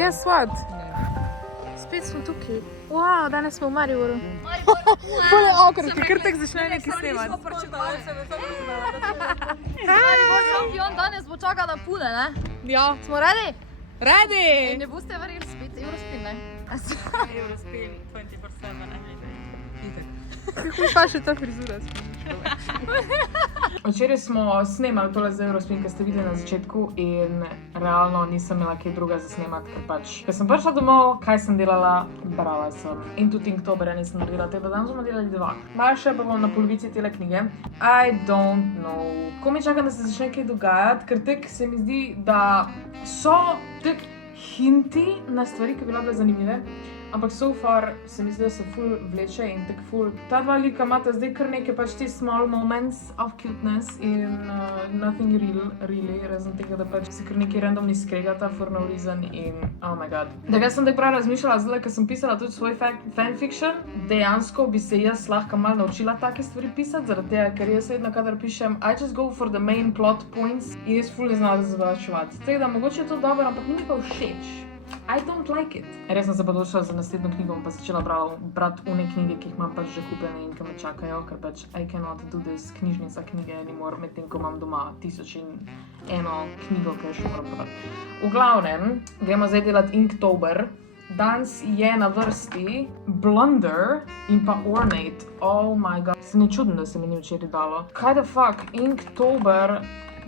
guess what? Spet smo tukaj. Wow, danes smo v Mariboru. Ful je okro, ker kar tak začne nekaj snemati. Šampion danes bo čakal na pune, ne? Ja. Smo ready? Ready! Ne boste verjeli spet Eurospin, ne? Eurospin 24/7 every day. Kako pa še ta frizura? Včeraj smo snemali tole za Eurospin, ki ste videli na začetku in realno nisem imela kaj druga za snemati, ker sem prišla domov, kaj sem delala, brala sem in tudi Inktoberja nisem naredila, tako da danes bomo delali 2. Malo še pa bom na polovici tele knjige. I don't know. Ko mi čakam, da se začne kaj dogajati, ker tek se mi zdi, da so tek hinti na stvari, ki bi bile zanimive. Ampak so far se mi zdi, da se ful vleče in tak ful. Ta dva lika imata zdaj kar nekaj pač ti small moments of cuteness in nothing real, really, razen tega, da pač se kar nekaj randomni skregata for no reason in oh my god. Tako sem prav razmišljala, zdaj, ker sem pisala tudi svoj fanfiction, dejansko bi se jaz lahko malo naučila take stvari pisati, zaradi tega, ker jaz vedno, kadar pišem, I just go for the main plot points in jaz ful ne znam razvačevati. Tako da mogoče je to dobro, ampak mi pa všeč. I don't like it. Res sem se pa odločila za naslednjo knjigo, pa začela brati une knjige, ki jih imam pač že kupljene in ki me čakajo, ker pač I cannot do this knjižnica knjige anymore, medtem ko imam doma 1001 knjigo, ki jo še moram brati. V glavnem, gremo zdaj delati Inktober. Danes je na vrsti Blunder in pa Ornate. Oh my god. Se ni čudno, da se mi ni včeraj dalo. Kaj the fuck? Inktober,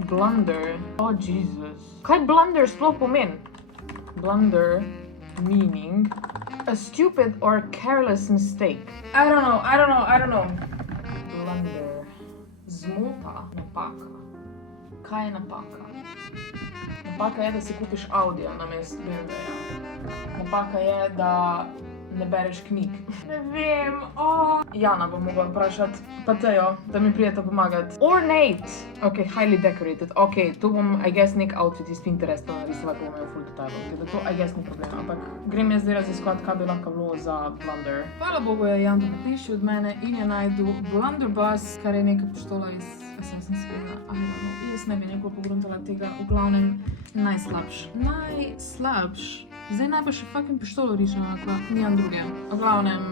Blunder. Oh Jesus. Kaj Blunder sploh pomeni? Blunder meaning a stupid or careless mistake. I don't know. Blunder. Zmota, napaka. Kaj je napaka? Napaka je, da si kupiš Audija namesto BMW-ja. Napaka je, da ne bereš knjig. Ne vem, Jana bom mogla vprašati, pa Tejo, da mi prijeta pomagati. Ornate. Ok, highly decorated. Ok, tu bom, I guess, nek outfit iz Pinteresta narisala, ko bom imel full detailov. Tako da to, I guess, ni problem. Ampak grem jaz zdaj raziskovati, kaj bi lahko bilo za Blunder. Hvala Bogu je Jan prišel od mene in je najdu Blunderbuss, kar je neka pištola iz Assassin's Creed. Jaz ne bi nekaj pogruntala tega. V glavnem, najslabš. Zdaj naj pa še fucking pištolo rišem, nijam druge. V glavnem,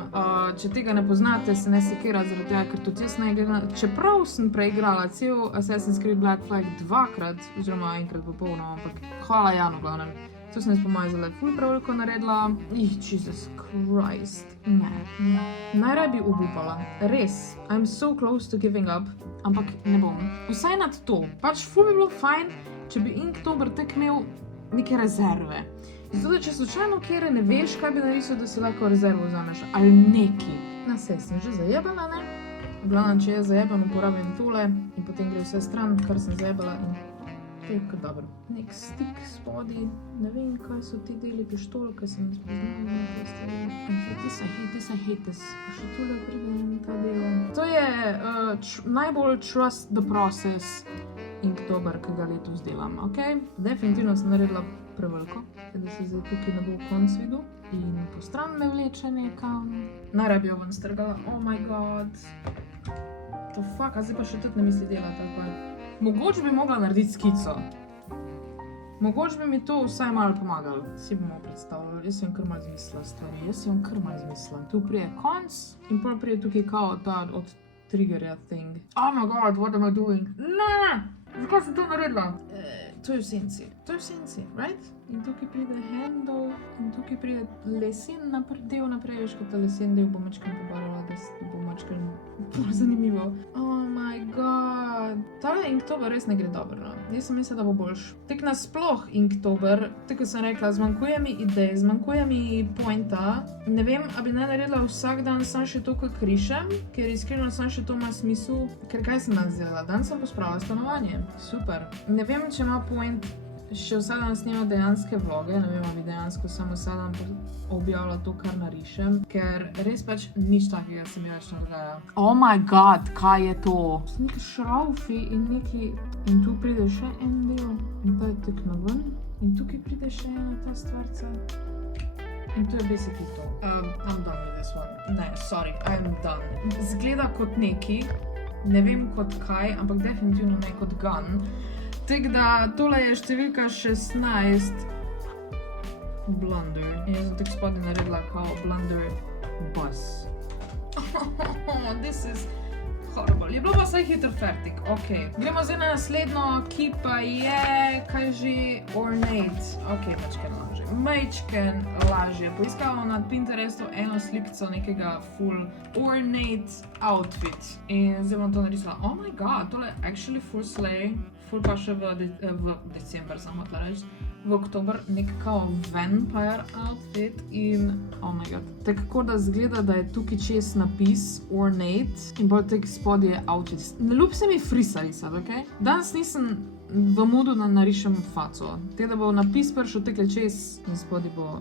če tega ne poznate, se ne sekira zaradi tega, ker tudi jaz ne gledam. Čeprav sem preigrala cel Assassin's Creed Black Flag 2-krat, oziroma enkrat popolno, ampak hvala Janu, v glavnem. To sem jaz po moje zelo ful pravilko naredila. Jesus Christ. Ne. Najraje bi obupala. Res. I'm so close to giving up, ampak ne bom. Vsaj nad to. Pač ful bi bilo fajn, če bi Inktober tek imel neke rezerve. Zato, da če slučajno kjere ne veš, kaj bi narisal, da si lahko rezervo vzameš, ali neki. Na sej sem že zajebala, ne? V glavnem, če je zajeban, uporabim tole in potem gre vse stran, kar sem zajebala in tako dobro. Nek stik spodi, ne vem, kaj so ti deli pištol, kaj sem spoznala na te stvari. I hate this. Še tole pride ta del. To je najbolj trust the process Inktober, ki ga letos delam, ok? Definitivno sem naredila preveliko, da se zdaj tukaj ne bo konc videl in po stran me vleče nekam. Najraje bi jo ven strgala, oh my god. To fuck, a zdaj pa še tudi ne misli delati, ali pa. Mogoče bi mogla narediti skico. Mogoče bi mi to vsaj malo pomagalo. Si bomo predstavljali, jaz si vam kar malo izmislila stvari, Tu prije konc in pol prije tukaj kao ta od triggerja thing. Oh my god, what am I doing? Ne! Zakaj sem to naredila? To je v senci, right? In tukaj pride handle, in tukaj pride lesen del naprej, veš, kot ta lesen del bo mačkam pobarala, da bo mačkam bolj zanimivo. Oh my god. Tale Inktober res ne gre dobro, no. Jaz sem mislila, da bo boljš. Tek nasploh Inktober, tako sem rekla, zmanjkuje mi idej, zmanjkuje mi pointa. Ne vem, a bi ne naredila vsak dan sam še to, kak rišem, ker iskreno sam še to ima smisel. Ker kaj sem danes delala? Danes sem pospravila stanovanje. Super. Ne vem, če ima point še vsak dan snima dejanske vloge, ne vem, ali dejansko samo vsak dan objavila to, kar narišem, ker res pač nič takega se mi več ne dogaja. Oh my god, kaj je to? So neki šraufi in neki... In tu pride še en del, in ta je tek na ven, in tukaj pride še ena ta stvarca. In to je basically to. I'm done with this one. Ne, sorry, I'm done. Zgleda kot neki, ne vem kot kaj, ampak definitivno ne kot gun. Tako da tole je številka 16. Blunder. In jaz sem tako spodaj naredila kao Blunder Bus. This is horrible. Je bilo pa vsaj hitro fertik. Ok. Gremo zdaj na naslednjo, ki pa je, kaj že, Ornate. Ok, majčken lažje. Poiskala na Pinterestu eno slikico nekega full ornate outfit. In zdaj bom to narisala. Oh my god, tole je actually full slay. Full pa še v december, sem hotela reči. V oktober nek kao vampire outfit in oh my god. Tako da zgleda, da je tukaj čez napis ornate in bolj tek spod je outfit. Ne ljub se mi frisa risati, ok? Danes nisem v modu, da narišem faco. Te da bo napis prišel tekle čez in spod bo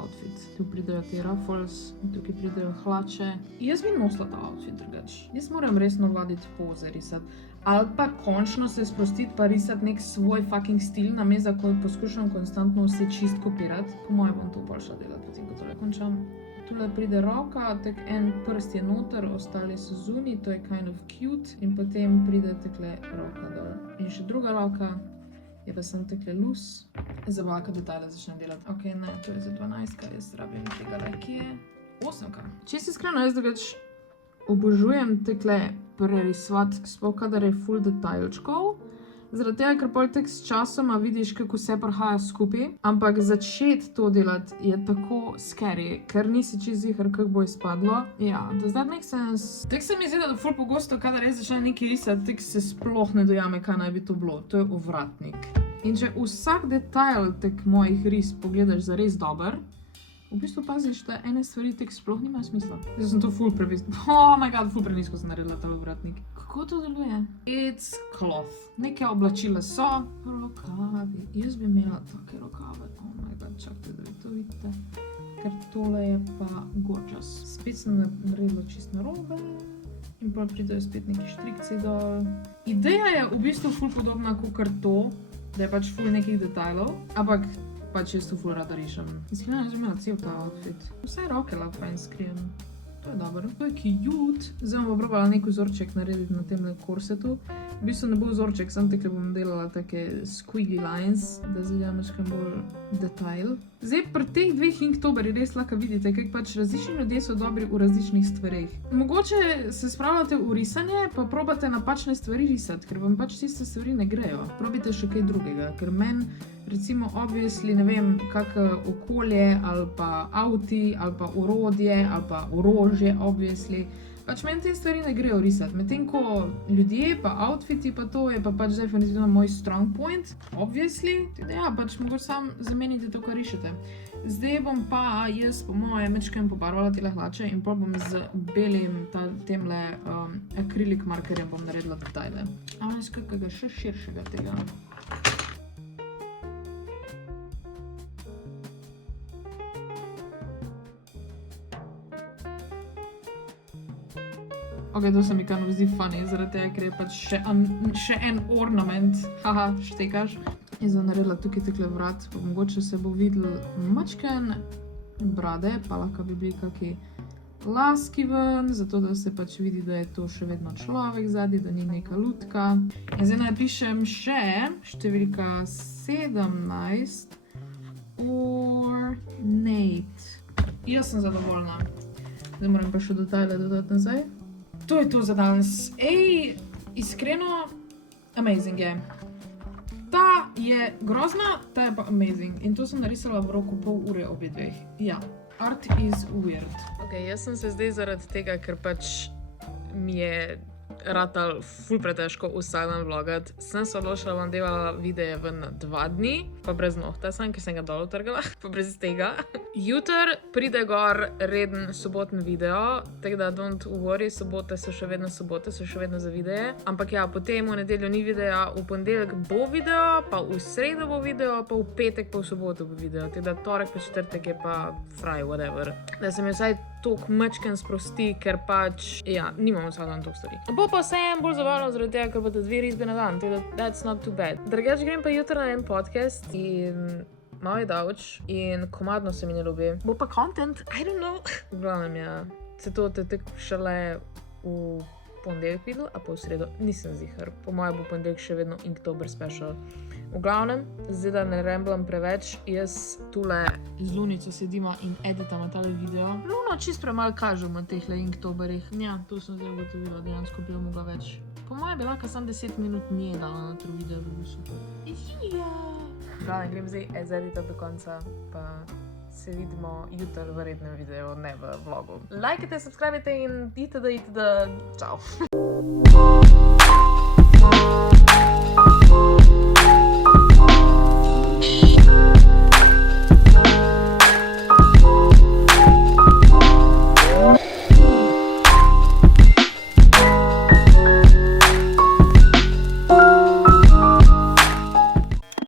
outfit. Tu pridejo te ruffles, tukaj pridejo hlače. Jaz bi nosila ta outfit drugač. Jaz moram resno vaditi poze risati. Ali pa končno se sprostiti pa risati nek svoj fucking stil, namesto ko poskušam konstantno vse čist kopirati. Po mojem bom to bolj šla delati, potem ko tole končam. Tule pride roka, tak en prst je noter, ostali so zunaj, to je kind of cute. In potem pride tekle roka dol. In še druga roka, je pa sem tekle lus. Zabavka detajle začnem delati. Ok, ne, to je za 12, kar jaz rabim tega le, ki je 8. Čisto iskreno, jaz drugač obožujem tekle prerisovati, sploh kadar je full detajlčkov. Zaradi tega, ker pol tek s časoma vidiš, kako vse prihaja skupaj. Ampak začeti to delati je tako scary, ker nisi čisto ziher, kako bo izpadlo. Ja, does that make sense? Tek se mi zdi, da ful pogosto, kadar jaz začnem nekaj risati, tek se sploh ne dojame, kaj naj bi to bilo. To je ovratnik. In če vsak detajl tek mojih ris pogledaš zares dober, v bistvu paziš, da ene stvari tek sploh nimajo smisla. Zdaj sem to ful oh my god, ful prenisko sem naredila ta ovratnik. Kako to deluje? It's cloth. Neke oblačila so. Rokavi. Jaz bi imela take rokave. Oh my god, čakajte, da vi to vidite. Ker tole je pa gorgeous. Spet sem naredila čist narobe. In pa pridejo spet neki štrikci dol. Ideja je v bistvu ful podobna kakor to, da je pač ful nekih detajlov. Ampak pač jaz to ful rada rišem. Iskreno, jaz bi imela cel ta outfit. Vse roke lahko fajn skrijem. To je dobro. To je cute. Zdaj bom probala nek vzorček narediti na temle korsetu. V bistvu ne bo vzorček, sam tekle bom delala take squiggly lines, da zvidim nekaj bolj detajl. Zdaj, pri teh dveh Inktoberjih res lahko vidite, kako pač različni ljudje so dobri v različnih stvareh. Mogoče se spravljate v risanje, pa probate napačne stvari risati, ker vam pač tiste stvari ne grejo. Probite še kaj drugega, ker meni recimo obviously, ne vem, kak okolje, ali pa avti, ali pa orodje, ali pa orožje, obviously. Pač meni te stvari ne grejo risati, medtem ko ljudje, pa outfiti, pa to je pa pač definitivno moj strong point, obviously. Ja, pač mogoče sam zamenite to, kar rišete. Zdaj bom pa jaz po moje mečkem pobarvala tele hlače in pol bom z belim temle akrilik markerjem bom naredila detajle. Ali iz kakega še širšega tega. Ok, to se mi kar zdi funny, zaradi tega, ker je pač še en ornament. Haha, štekaš. Jaz bom naredila tukaj tekle vrat, pa mogoče se bo videl mačken brade, pa lahko bi bili kaki laski ven, zato da se pač vidi, da je to še vedno človek zadnji, da ni neka lutka. In zdaj napišem še številka 17. Ornate. Jaz sem zadovoljna. Zdaj moram pa še detajle dodati nazaj. To je to za danes. Ej, iskreno, amazing je. Ta je grozna, ta je pa amazing. In to sem narisala v roku pol ure obi dveh. Ja, art is weird. Ok, jaz sem se zdaj zaradi tega, ker pač mi je ratal ful pretežko vsak dan vlogat. Sem se odločila, bom delala videe ven 2 dni, pa brez nohta sem, ker sem ga dol utrgala, pa brez tega. Jutr pride gor reden soboten video, tako da don't worry, sobote so še vedno za videe. Ampak ja, potem v nedeljo ni videa, v ponedeljek bo video, pa v sredo bo video, pa v petek, pa v soboto bo video. Tako da torek pa četrtek je pa fraj, whatever. Da se mi vsaj tok mečken sprosti, ker pač, ja, nimam vsak dan tok stvari. Bo pa vseeno bolj zabavno zaradi tega, ker bodo 2 risbe na dan, tako da that's not too bad. Drugač grem pa jutro na en podcast in malo je davč in komadno se mi ne ljubi. Bo pa content, I don't know. V glavnem, ja, se to te tek šele v ponedeljek videl, a pa v sredo nisem ziher. Po moje bo ponedeljek še vedno Inktober special. V glavnem, zdaj da ne ramblam preveč, jaz tule z Lunico sedima in editama tale video. Luno čist premalo kažem na teh Inktoberih. Ja, to sem zdaj ugotovila, dejansko bi jo mogla več. Po mojem bi lahko sam 10 minut nje dala na to video, bi bil super. Ja. V glavnem, grem zdaj editati do konca, pa se vidimo jutri v rednem videu, ne v vlogu. Lajkajte, subscribite in itd. Čau.